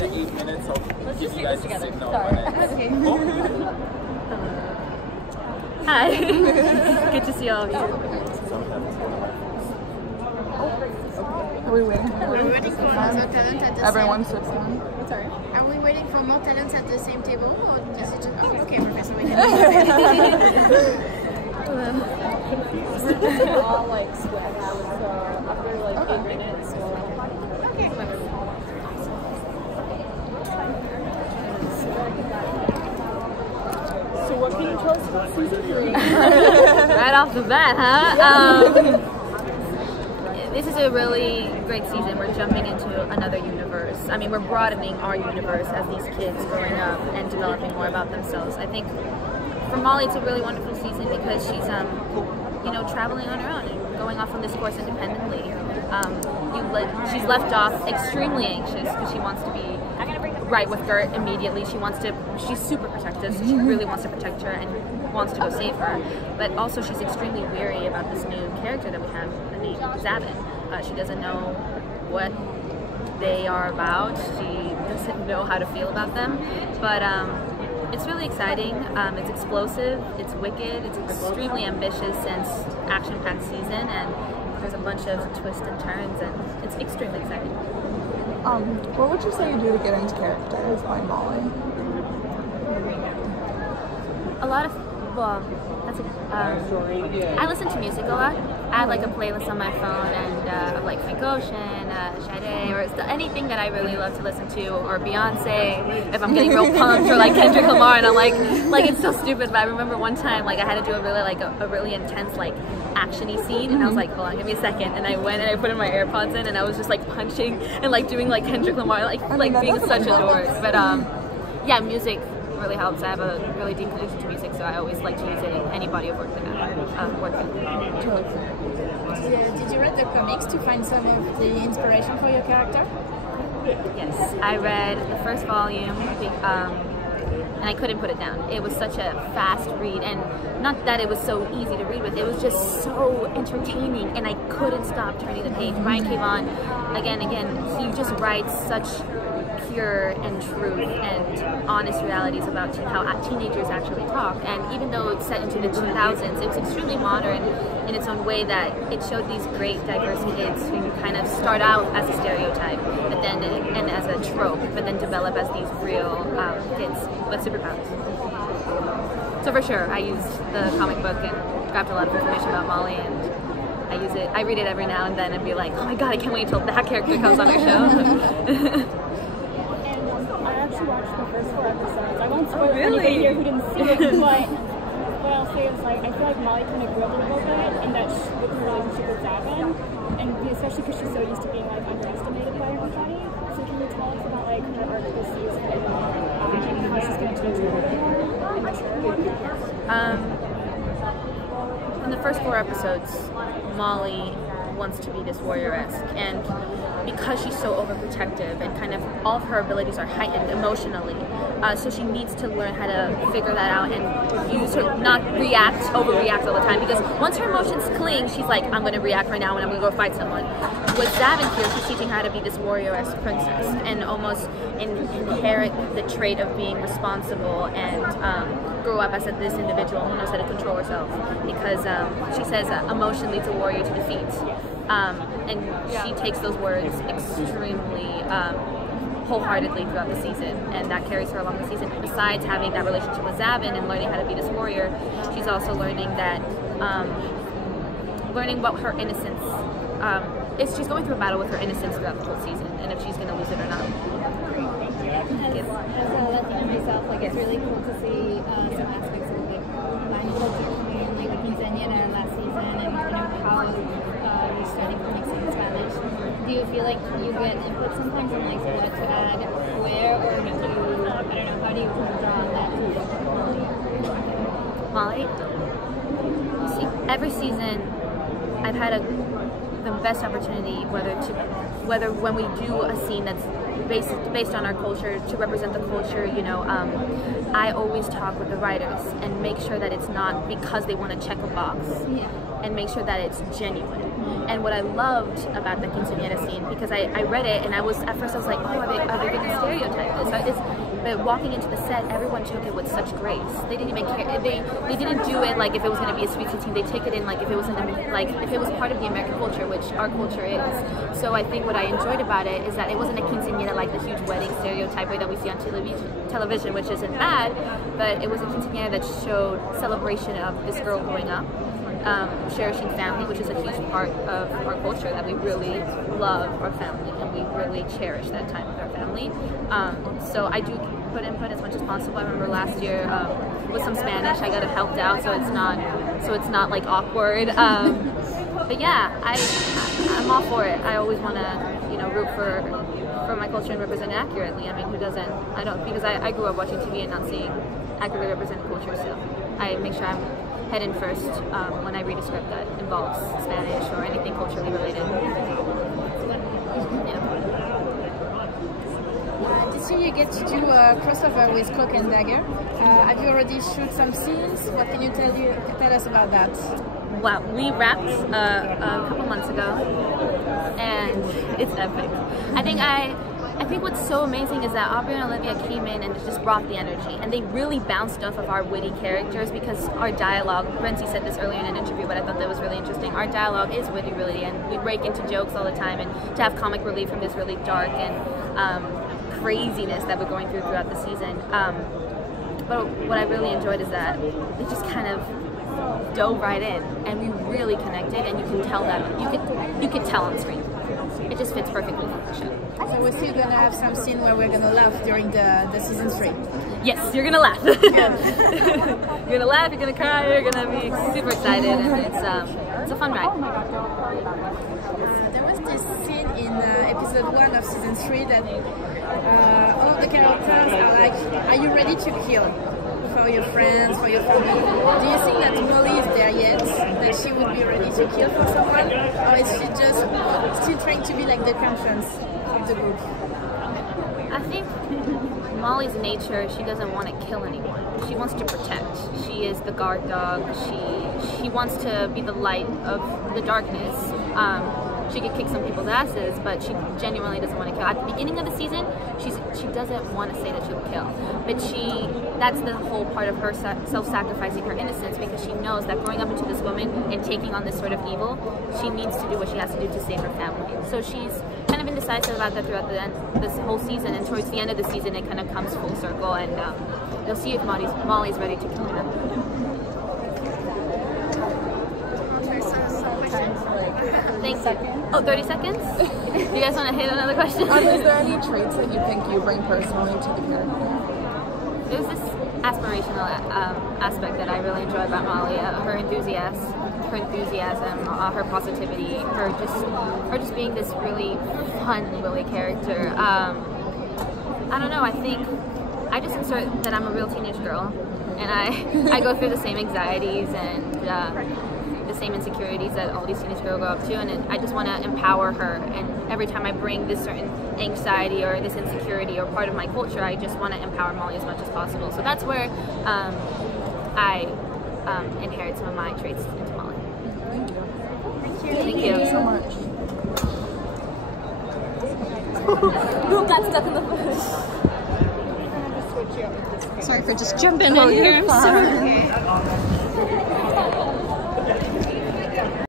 the 8 minutes of Let's just you do guys this together. sitting on Sorry. one. Hi. Good to see all of you. Are we waiting? Are we waiting for another talent at the Everyone sits down. Sorry. Are we waiting for more talents at the same table, or is it just? Oh, okay, perfect. So we can. We're all like sweat out, so after like 8 minutes, we'll... Okay. So what can you tell us about season 3? Right off the bat, huh? This is a really great season. We're jumping into another universe. I mean, we're broadening our universe as these kids growing up and developing more about themselves. I think for Molly, it's a really wonderful season because she's, you know, traveling on her own and going off on this course independently. She's left off extremely anxious because she wants to be right with Gert immediately. She's super protective, so she really wants to protect her and wants to go save her. But also she's extremely weary about this new character that we have named Zabin. She doesn't know what they are about. She doesn't know how to feel about them. But it's really exciting. It's explosive, it's wicked, it's extremely ambitious and action-packed season, and there's a bunch of twists and turns, and it's extremely exciting. What would you say you do to get into character as by Molly? A lot of, well, I listen to music a lot. I have like a playlist on my phone and of like Frank Ocean, Sade, or anything that I really love to listen to, or Beyonce if I'm getting real pumped, or like Kendrick Lamar, and I'm like it's so stupid, but I remember one time like I had to do a really intense like action-y scene, and I was like, hold on, give me a second, and I went and I put in my AirPods in, and I was just like punching and like doing like Kendrick Lamar, like being such a dork. But yeah, music really helps. I have a really deep connection to music, so I always like to use it in any body of work that I'm working. Did you read the comics to find some of the inspiration for your character? Yes, I read the first volume, and I couldn't put it down. It was such a fast read, and not that it was so easy to read with, it was just so entertaining, and I couldn't stop turning the page. Ryan came on again, he just writes such pure and true and honest realities about how teenagers actually talk, and even though it's set into the 2000s, it was extremely modern in its own way, that it showed these great diverse kids who kind of start out as a stereotype but then and as a trope, but then develop as these real kids with superpowers. So for sure, I used the comic book and grabbed a lot of information about Molly, and I read it every now and then and be like, oh my god, I can't wait until that character comes on our show. I watched the first 4 episodes. I won't spoil anything here who didn't see it, but what I'll say is like I feel like Molly kind of grew up a little bit in that with her relationship with Zabin, and especially because she's so used to being like underestimated by everybody. So can you tell us about like her arc this season and how she's going to change a little bit more in mature? In the first 4 episodes, Molly wants to be this warrior-esque, and because she's so overprotective and kind of all of her abilities are heightened emotionally, so she needs to learn how to figure that out and use her, not overreact all the time, because once her emotions cling, she's like, I'm going to react right now and I'm going to go fight someone. With Zabin here, she's teaching her how to be this warrior-esque princess and almost inherit the trait of being responsible and grow up as this individual who knows how to control herself, because she says emotion leads a warrior to defeat. And she takes those words extremely wholeheartedly throughout the season, and that carries her along the season. Besides having that relationship with Zabin and learning how to be this warrior, she's also learning that, learning what her innocence is. She's going through a battle with her innocence throughout the whole season, and if she's going to lose it or not. As a Latina myself, like it's really cool to see some aspects of like Latin culture coming in, like with quinceañera last season, and kind of how you're starting to mix in Spanish. Do you feel like you get input sometimes on like what to add where, or do you, I don't know, how do you kind of draw on that? Molly, see, every season I've had the best opportunity, whether when we do a scene that's based on our culture, to represent the culture, you know, I always talk with the writers and make sure that it's not because they want to check a box, and make sure that it's genuine. And what I loved about the quinceañera scene, because I read it and at first I was like, oh, are they going to stereotype? stereotype this. But walking into the set, everyone took it with such grace. They didn't even care. They didn't do it like if it was going to be a sweet 16. They took it in like if it was if it was part of the American culture, which our culture is. So I think what I enjoyed about it is that it wasn't a quinceañera like the huge wedding stereotype way that we see on television, which isn't bad. But it was a quinceañera that showed celebration of this girl growing up. Cherishing family, which is a huge part of our culture, that we really love our family and we really cherish that time with our family. So I do put input as much as possible. I remember last year with some Spanish, I got it helped out, so it's not like awkward. But yeah, I'm all for it. I always want to root for my culture and represent it accurately. I mean, who doesn't? I don't, because I grew up watching TV and not seeing accurately represented culture, so I make sure I'm head in first when I read a script that involves Spanish or anything culturally related. This year you get to do a crossover with Cloak and Dagger. Have you already shot some scenes? What can you tell us about that? Wow, we wrapped a couple months ago, and it's epic. I think what's so amazing is that Aubrey and Olivia came in and just brought the energy, and they really bounced off of our witty characters, because our dialogue, Renzi said this earlier in an interview, but I thought that was really interesting, our dialogue is witty really, and we break into jokes all the time, and to have comic relief from this really dark and craziness that we're going throughout the season. But what I really enjoyed is that they just kind of dove right in, and we really connected, and you can tell that, you could tell on screen. It just fits perfectly for the show. So we're still gonna have some scene where we're gonna laugh during the season 3. Yes, you're gonna laugh. You're gonna laugh, you're gonna cry, you're gonna be super excited, and it's a fun ride. There was this scene in episode 1 of season 3 that all of the characters are like, are you ready to kill? For your friends, for your family. Do you think that Molly is there yet? That she would be ready to kill for someone? Or is she just still trying to be like the conscience of the group? I think Molly's nature, she doesn't want to kill anyone. She wants to protect. She is the guard dog. She wants to be the light of the darkness. She could kick some people's asses, but she genuinely doesn't want to kill. At the beginning of the season, she doesn't want to say that she will kill, but that's the whole part of her self-sacrificing her innocence, because she knows that growing up into this woman and taking on this sort of evil, she needs to do what she has to do to save her family. So she's kind of indecisive about that throughout this whole season, and towards the end of the season, it kind of comes full circle, and you'll see if Molly's ready to kill her. Thank you. Oh, 30 seconds? Do you guys want to hit another question? Is there any traits that you think you bring personally to the character? There's this aspirational aspect that I really enjoy about Molly. Her enthusiasm, her positivity, her just being this really fun, Willy character. I don't know. I think I just insert that I'm a real teenage girl, and I go through the same anxieties and the same insecurities that all these teenage girls go up to, and I just want to empower her. And every time I bring this certain anxiety or this insecurity or part of my culture, I just want to empower Molly as much as possible. So that's where I inherit some of my traits into Molly. Thank you. Thank you. Thank you so much. Who got stuck in the bush? Sorry for just jumping in here. I'm sorry.